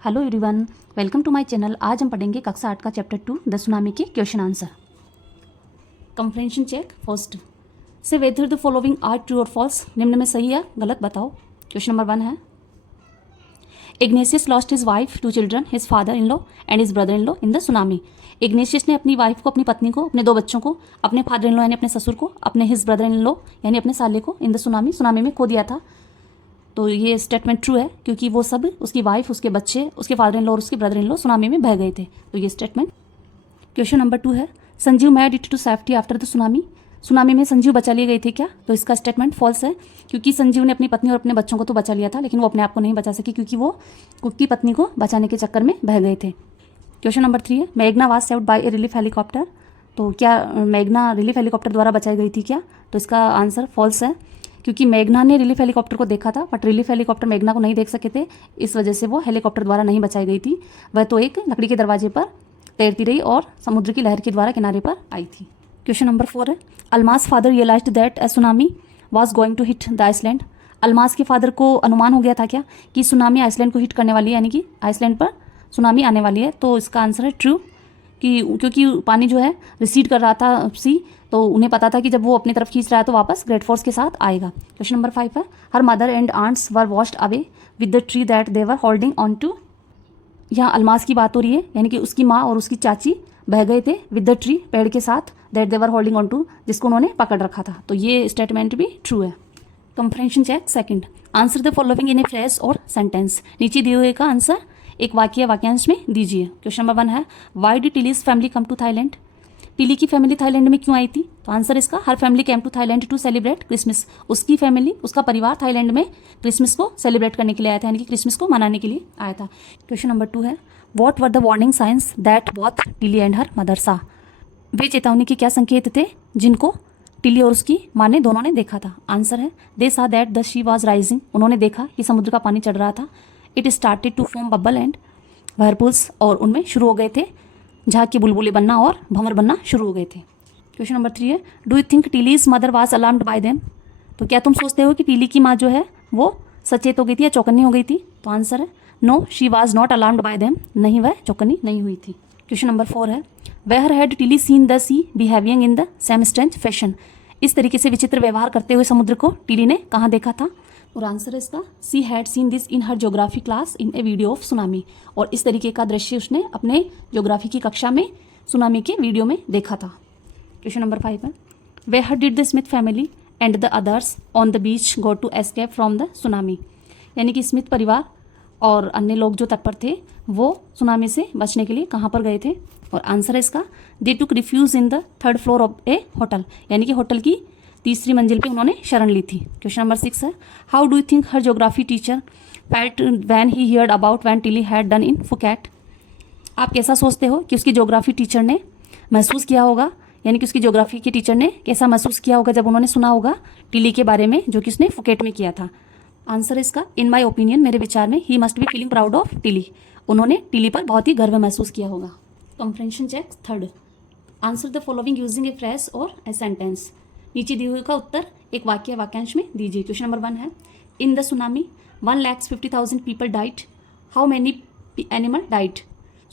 Hello everyone, welcome to my channel. आज हम पढ़ेंगे कक्षा 8 का चैप्टर 2 द सुनामी के question answer. Comprehension check first से whether the following are true और फॉल्स। निम्न में सही या गलत बताओ। क्वेश्चन नंबर 1 है Ignatius lost his wife, 2 children, his father in law and his brother in law in the tsunami. Ignatius ने अपनी वाइफ को, अपनी पत्नी को, अपने 2 बच्चों को, अपने फादर इन लॉ यानी अपने ससुर को, अपने हिज ब्रदर इन लॉ यानी अपने साले को इन द सुनामी में खो दिया था। तो ये स्टेटमेंट ट्रू है क्योंकि वो सब, उसकी वाइफ, उसके बच्चे, उसके फादर इन लॉ और उसके ब्रदर इन लॉ सुनामी में बह गए थे। तो ये स्टेटमेंट। क्वेश्चन नंबर 2 है Sanjeev made it to safety after the tsunami में संजीव बचा लिए गए थे क्या? तो इसका स्टेटमेंट फॉल्स है क्योंकि संजीव ने अपनी पत्नी और अपने बच्चों को तो बचा लिया था, लेकिन वो अपने आप को नहीं बचा सके क्योंकि वो कुक की पत्नी को बचाने के चक्कर में बह गए थे। क्वेश्चन नंबर 3 है मेघना was saved by A relief helicopter. तो क्या मेघना रिलीफ हेलीकॉप्टर द्वारा बचाई गई थी क्या? तो इसका आंसर फॉल्स है क्योंकि मेघना ने रिलीफ हेलीकॉप्टर को देखा था, बट रिलीफ हेलीकॉप्टर मेघना को नहीं देख सके थे, इस वजह से वो हेलीकॉप्टर द्वारा नहीं बचाई गई थी। वह तो एक लकड़ी के दरवाजे पर तैरती रही और समुद्र की लहर के द्वारा किनारे पर आई थी। क्वेश्चन नंबर 4 है Almas father realized that a tsunami was going to hit the island. Almas के फादर को अनुमान हो गया था क्या कि सुनामी आइसलैंड को हिट करने वाली है, यानी कि आइसलैंड पर सुनामी आने वाली है। तो इसका आंसर है ट्रू कि क्योंकि पानी जो है रिसीड कर रहा था सी, तो उन्हें पता था कि जब वो अपनी तरफ खींच रहा है तो वापस ग्रेट फोर्स के साथ आएगा। क्वेश्चन नंबर 5 है her mother and aunts were washed away with the tree that they were holding on to. यहाँ अलमास की बात हो रही है, यानी कि उसकी माँ और उसकी चाची बह गए थे विद द ट्री, पेड़ के साथ, that they were holding on to, जिसको उन्होंने पकड़ रखा था। तो ये स्टेटमेंट भी ट्रू है। Comprehension check second answer the following in a phrase और सेंटेंस। नीचे दिए हुए का आंसर एक वाक्यांश में दीजिए। क्वेश्चन नंबर 1 है why did Tilly's family come to Thailand. Tilly की फैमिली थाईलैंड में क्यों आई थी? तो आंसर इसका her family came to Thailand to celebrate Christmas. उसकी फैमिली, उसका परिवार थाईलैंड में क्रिसमस को सेलिब्रेट करने के लिए आया था, यानी कि क्रिसमस को मनाने के लिए आया था। क्वेश्चन नंबर 2 है what were the warning science that both Tilly and her mother सा। वे चेतावनी के क्या संकेत थे जिनको टिली और उसकी माँ ने दोनों ने देखा था? आंसर है they saw that the sea was rising. उन्होंने देखा कि समुद्र का पानी चढ़ रहा था। It started to form bubble and whirlpools, और उनमें शुरू हो गए थे झाग के बुलबुले बनना और भंवर बनना शुरू हो गए थे। क्वेश्चन नंबर 3 है do you think Tilly's mother was alarmed by them. तो क्या तुम सोचते हो कि टिली की माँ जो है वो सचेत हो गई थी या चौकन्नी हो गई थी? तो आंसर है no, she was not alarmed by them. नहीं, वह चौकन्नी नहीं हुई थी। क्वेश्चन नंबर 4 है where had Tilly seen the sea behaving in the same strange fashion. इस तरीके से विचित्र व्यवहार करते हुए समुद्र को टिली ने कहाँ देखा था? और आंसर है इसका she had seen this in her geography class in A video of tsunami. और इस तरीके का दृश्य उसने अपने ज्योग्राफी की कक्षा में सुनामी के वीडियो में देखा था। क्वेश्चन नंबर 5 है where did the Smith family and the others on the beach go to escape from the tsunami. यानी कि स्मिथ परिवार और अन्य लोग जो तट पर थे वो सुनामी से बचने के लिए कहाँ पर गए थे? और आंसर है इसका they took refuge in the 3rd floor of a hotel. यानी कि होटल की 3री मंजिल पे उन्होंने शरण ली थी। क्वेश्चन नंबर 6 है how do you think her geography teacher felt when he heard about when Tilly had done in Phuket. आप कैसा सोचते हो कि उसकी ज्योग्राफी टीचर ने महसूस किया होगा, यानी कि उसकी ज्योग्राफी के टीचर ने कैसा महसूस किया होगा जब उन्होंने सुना होगा टिली के बारे में जो कि उसने फुकेट में किया था? आंसर इसका इन माई ओपिनियन, मेरे विचार में, he must be feeling proud of Tilly. उन्होंने टिली पर बहुत ही गर्व महसूस किया होगा। Comprehension check third answer the following using a phrase और ए सेंटेंस। नीचे दिए हुए का उत्तर एक वाक्यांश में दीजिए। क्वेश्चन नंबर 1 है इन the tsunami 1,50,000 people diet, how many animal diet.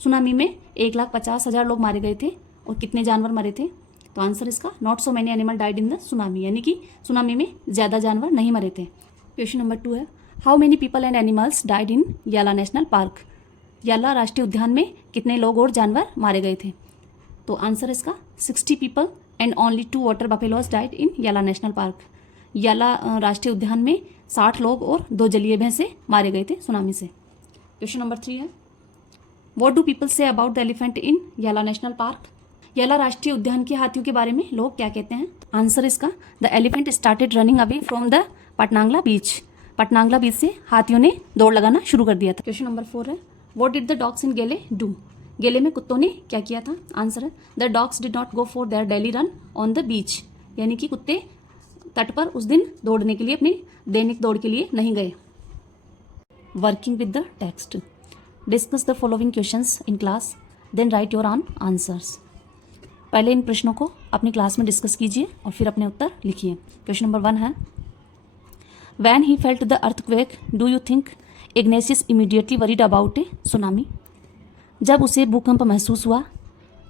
Tsunami में 1,50,000 लोग मारे गए थे और कितने जानवर मरे थे? तो आंसर इसका not so many animal died in the tsunami, यानी कि सुनामी में ज़्यादा जानवर नहीं मरे थे। क्वेश्चन नंबर 2 है how many people and animals died in याला नेशनल पार्क। याला राष्ट्रीय उद्यान में कितने लोग और जानवर मारे गए थे? तो आंसर इसका 60 people and only 2 water buffaloes died in याला नेशनल पार्क। याला राष्ट्रीय उद्यान में 60 लोग और 2 जलीय भैंसे मारे गए थे सुनामी से। क्वेश्चन नंबर 3 है what do people say about the elephant in याला नेशनल पार्क। याला राष्ट्रीय उद्यान के हाथियों के बारे में लोग क्या कहते हैं? आंसर इसका the elephant started running away from the Patnangla beach. Patnangla beach से हाथियों ने दौड़ लगाना शुरू कर दिया था। क्वेश्चन नंबर 4 है व्हाट डिड द डॉग्स इन गेले डू। गेले में कुत्तों ने क्या किया था? आंसर है the dogs did not go for their daily run on the बीच। यानी कि कुत्ते तट पर उस दिन दौड़ने के लिए, अपनी दैनिक दौड़ के लिए नहीं गए। Working with the text discuss the following questions in class then write your own answers. पहले इन प्रश्नों को अपनी क्लास में डिस्कस कीजिए और फिर अपने उत्तर लिखिए। क्वेश्चन नंबर 1 है when he felt the earthquake do you think Ignatius immediately worried about A tsunami. जब उसे भूकंप महसूस हुआ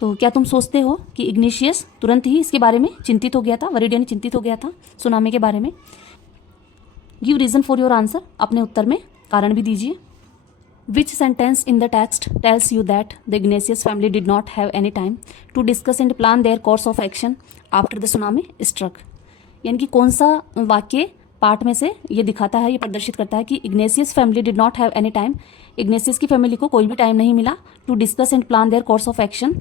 तो क्या तुम सोचते हो कि इग्नेशियस तुरंत ही इसके बारे में चिंतित हो गया था, वरीड यानी चिंतित हो गया था सुनामी के बारे में। Give reason for your answer, अपने उत्तर में कारण भी दीजिए। Which sentence in the text tells you that the Ignatius family did not have any time to discuss and plan their course of action after the tsunami struck. यानी कि कौन सा वाक्य पार्ट में से ये दिखाता है, ये प्रदर्शित करता है कि Ignatius family did not have any time, Ignatius की फैमिली को कोई भी टाइम नहीं मिला to discuss and plan their course of action,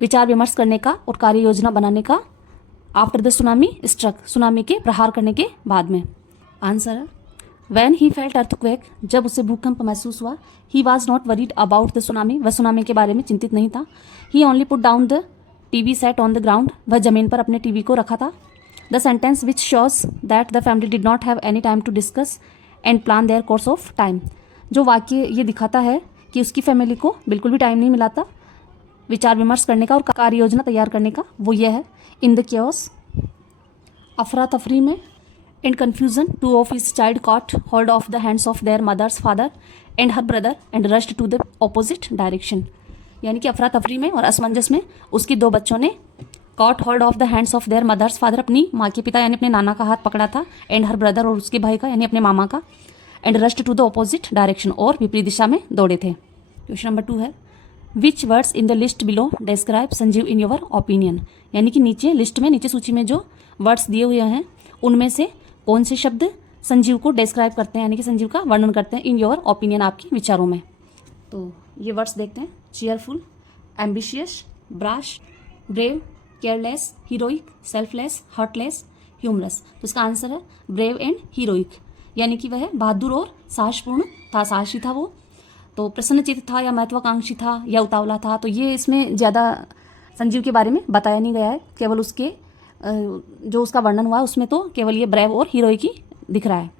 विचार विमर्श करने का और कार्य योजना बनाने का, after the tsunami struck, tsunami के प्रहार करने के बाद में। आंसर है वैन ही फेल्ट अर्थक्वेक, जब उसे भूकंप महसूस हुआ, he was not worried about the tsunami, वह सुनामी के बारे में चिंतित नहीं था। He only put down the TV set on the ground, वह जमीन पर अपने टीवी को रखा था। The sentence which shows that the family did not have any time to discuss and plan their course of time, जो वाक्य ये दिखाता है कि उसकी फैमिली को बिल्कुल भी टाइम नहीं मिला था विचार विमर्श करने का और कार्य योजना तैयार करने का, वो ये है। इन द क्योस, अफरा तफरी में, in confusion, two of his child caught hold of the hands of their mother's father and her brother and rushed to the opposite direction. यानी कि अफरा तफरी में और असमंजस में उसकी दो बच्चों ने caught hold of the hands of their mother's father, अपनी माँ के पिता यानी अपने नाना का हाथ पकड़ा था, एंड हर ब्रदर और उसके भाई का यानी अपने मामा का, and rushed to the opposite direction और विपरीत दिशा में दौड़े थे। क्वेश्चन नंबर 2 है विच words in the list below describe Sanjeev in your opinion. यानी कि नीचे लिस्ट में, नीचे सूची में जो वर्ड्स दिए हुए हैं उनमें से कौन से शब्द संजीव को डिस्क्राइब करते हैं, यानी कि संजीव का वर्णन करते हैं इन योर ओपिनियन, आपके विचारों में। तो ये वर्ड्स देखते हैं। Cheerful, ambitious, brash, brave, careless, heroic, selfless, heartless, humorous. तो इसका आंसर है ब्रेव एंड हीरोइक, यानी कि वह बहादुर और साहसपूर्ण था, साहसी था वो। तो प्रसन्नचित्त था या महत्वाकांक्षी था या उतावला था, तो ये इसमें ज़्यादा संजीव के बारे में बताया नहीं गया है, केवल उसके जो उसका वर्णन हुआ उसमें तो केवल ये ब्रेव और हीरोइक ही दिख रहा है।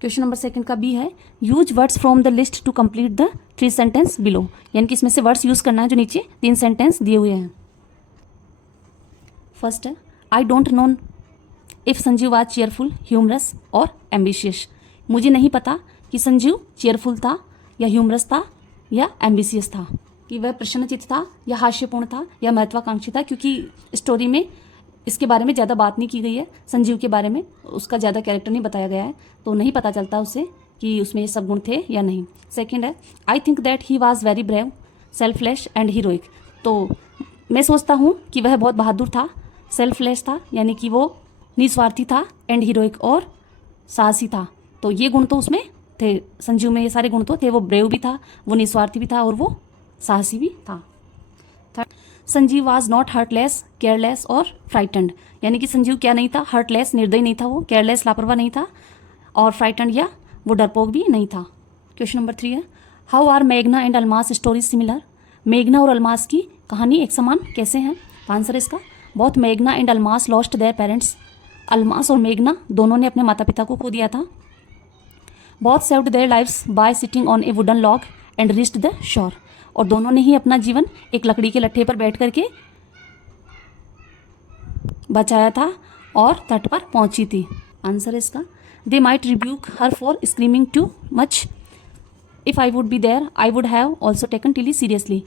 क्वेश्चन नंबर 2 का बी है use words from the list to complete the 3 sentence below. यानी कि इसमें से वर्ड्स यूज करना है जो नीचे 3 सेंटेंस दिए हुए हैं। फर्स्ट है I don't know if Sanjeev was cheerful, humorous और एम्बिशियस। मुझे नहीं पता कि संजीव चीयरफुल था या ह्यूमरस था या एम्बिशियस था, कि वह प्रसन्नचित्त था या हास्यपूर्ण था या महत्वाकांक्षी था, क्योंकि स्टोरी में इसके बारे में ज़्यादा बात नहीं की गई है, संजीव के बारे में उसका ज़्यादा कैरेक्टर नहीं बताया गया है, तो नहीं पता चलता उससे कि उसमें ये सब गुण थे या नहीं। सेकंड है I think that he was very brave, selfless and heroic. तो मैं सोचता हूँ कि वह बहुत बहादुर था, सेल्फलेस था यानी कि वो निस्वार्थी था, एंड हीरोइक और साहसी था। तो ये गुण तो उसमें थे, संजीव में ये सारे गुण तो थे। वो ब्रेव भी था, वो निस्वार्थी भी था और वो साहसी भी था। Sanjeev was not heartless, careless और फ्राइटेंड। यानी कि संजीव क्या नहीं था, हार्टलेस निर्दयी नहीं था, वो केयरलेस लापरवाह नहीं था, और फ्राइटेंड या वो डरपोक भी नहीं था। क्वेश्चन नंबर 3 है हाउ आर मेघना एंड अलमास स्टोरीज सिमिलर। मेघना और अलमास की कहानी एक समान कैसे हैं। आंसर इसका बहुत मेघना and Almas lost their parents. Almas और मेघना दोनों ने अपने माता पिता को खो दिया था। बहुत saved their lives bye sitting on A wooden log and reached the shore. और दोनों ने ही अपना जीवन एक लकड़ी के लट्ठे पर बैठ करके बचाया था और तट पर पहुंची थी। आंसर इसका they might rebuke her for screaming too much, if I would be there I would have also taken Tilly seriously.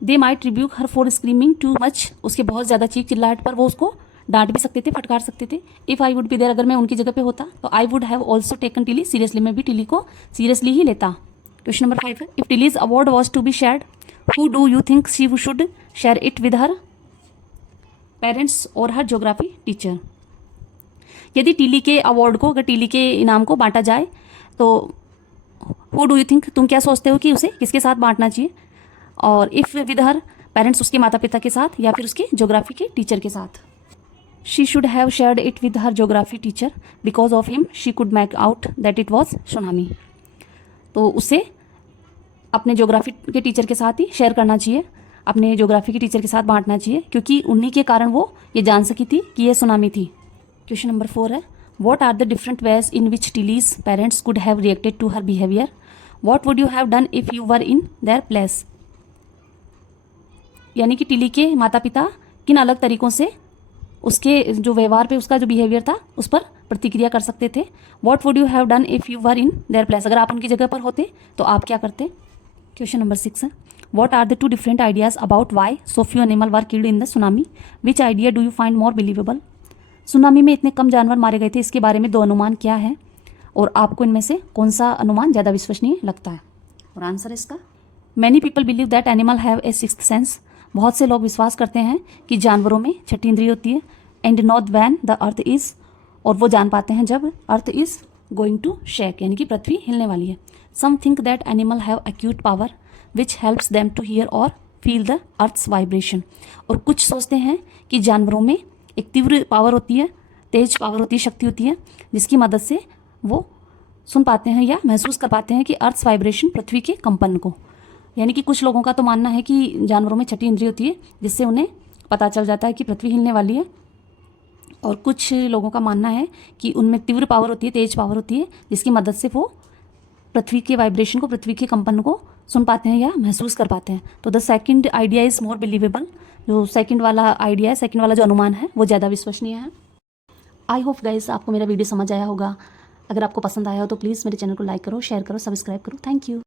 They might rebuke her for screaming too much, उसके बहुत ज़्यादा चीख चिल्लाहट पर वो उसको डांट भी सकते थे, फटकार सकते थे। If I would be there, अगर मैं उनकी जगह पे होता तो I would have also taken Tilly seriously, मैं भी टिली को सीरियसली ही लेता। क्वेश्चन नंबर 5 है if Tilly's award was to be shared who do you think she should share it with her parents और हर ज्योग्राफी टीचर। यदि Tilly के award को, अगर टिली के इनाम को बांटा जाए तो हु डू यू थिंक, तुम क्या सोचते हो कि उसे किसके साथ बांटना चाहिए, और इफ़ विद हर पेरेंट्स, उसके माता पिता के साथ, या फिर उसके ज्योग्राफी के टीचर के साथ। She should have shared it with her geography teacher because of him she could make out that it was tsunami. तो उसे अपने ज्योग्राफी के टीचर के साथ ही शेयर करना चाहिए, अपने ज्योग्राफी के टीचर के साथ बांटना चाहिए, क्योंकि उन्हीं के कारण वो ये जान सकी थी कि ये सुनामी थी। क्वेश्चन नंबर 4 है what are the different ways in which Tilly's parents could have reacted to her behaviour, what would you have done if you were in their place. यानी कि टिली के माता पिता किन अलग तरीकों से उसके जो व्यवहार पे, उसका जो बिहेवियर था उस पर प्रतिक्रिया कर सकते थे। What would you have done if you were in their place, अगर आप उनकी जगह पर होते तो आप क्या करते। क्वेश्चन नंबर 6 है, what are the two different ideas about why so few animal were killed in the tsunami, which idea do you find more believable. Tsunami में इतने कम जानवर मारे गए थे, इसके बारे में 2 अनुमान क्या है और आपको इनमें से कौन सा अनुमान ज़्यादा विश्वसनीय लगता है। और आंसर इसका, many people believe that animal have a sixth sense, बहुत से लोग विश्वास करते हैं कि जानवरों में छठी इंद्रिय होती है। And not when the earth is, और वो जान पाते हैं जब earth is going to shake, यानी कि पृथ्वी हिलने वाली है। Some think that animal have acute power which helps them to hear और फील द अर्थ्स वाइब्रेशन, और कुछ सोचते हैं कि जानवरों में एक तीव्र पावर होती है, तेज पावर होती है, शक्ति होती है, जिसकी मदद से वो सुन पाते हैं या महसूस कर पाते हैं कि अर्थ्स वाइब्रेशन, पृथ्वी के कंपन को। यानी कि कुछ लोगों का तो मानना है कि जानवरों में छठी इंद्रिय होती है जिससे उन्हें पता चल जाता है कि पृथ्वी हिलने वाली है, और कुछ लोगों का मानना है कि उनमें तीव्र पावर होती है, तेज पावर होती है, जिसकी मदद से वो पृथ्वी के वाइब्रेशन को, पृथ्वी के कंपन को सुन पाते हैं या महसूस कर पाते हैं। तो the second idea is more believable, जो सेकंड वाला आइडिया है, सेकंड वाला जो अनुमान है वो ज़्यादा विश्वसनीय है। आई होप गाइस आपको मेरा वीडियो समझ आया होगा। अगर आपको पसंद आया हो तो प्लीज़ मेरे चैनल को लाइक करो, शेयर करो, सब्सक्राइब करो। Thank you.